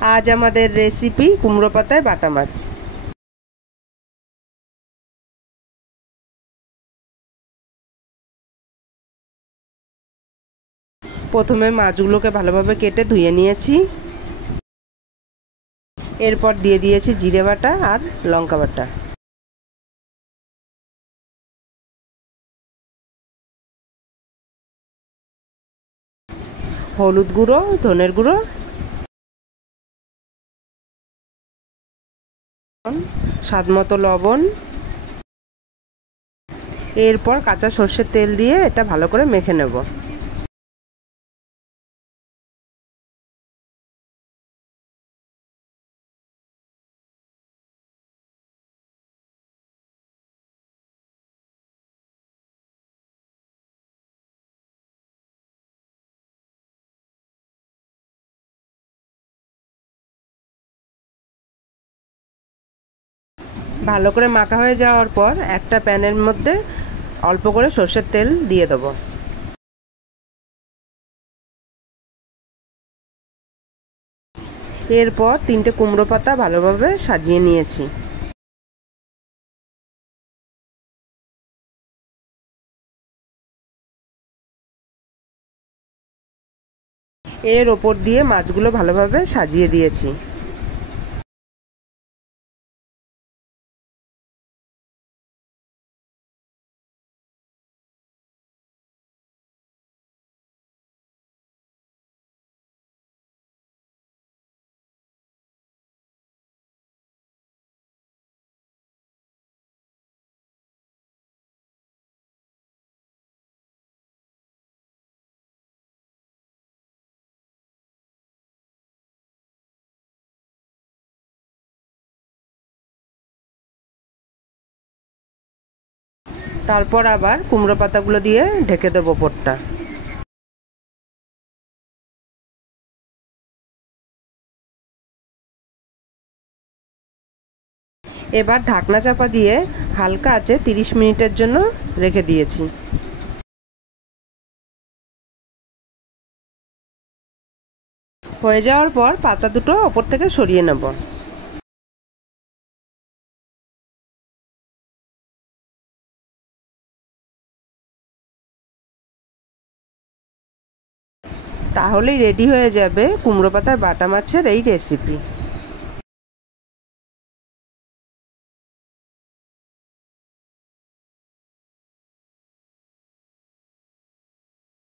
আজ আমাদের রেসিপি কুমড়ো পাতায় বাটা মাছ। প্রথমে মাছগুলোকে ভালোভাবে কেটে ধুয়ে নিয়েছি। এরপর দিয়ে দিয়েছি জিরে বাটা আর লঙ্কা বাটা। হলুদ গুঁড়ো, ধনের গুঁড়ো, স্বাদমতো লবণ। এরপর কাঁচা সর্ষের তেল দিয়ে এটা ভালো করে মেখে নেব। ভালো করে মাখা হয়ে যাওয়ার পর একটা প্যানের মধ্যে অল্প করে সর্ষের তেল দিয়ে দেবো। এরপর 3টে কুমড়ো পাতা ভালোভাবে সাজিয়ে নিয়েছি। এর ওপর দিয়ে মাছগুলো ভালোভাবে সাজিয়ে দিয়েছি। তারপর আবার কুমড়ো পাতাগুলো দিয়ে ঢেকে দেবো ওপরটা। এবার ঢাকনা চাপা দিয়ে হালকা আঁচে 30 মিনিটের জন্য রেখে দিয়েছি। হয়ে যাওয়ার পর পাতা দুটো ওপর থেকে সরিয়ে নেব। তাহলেই রেডি হয়ে যাবে কুমড়ো পাতায় বাটা মাছের এই রেসিপি।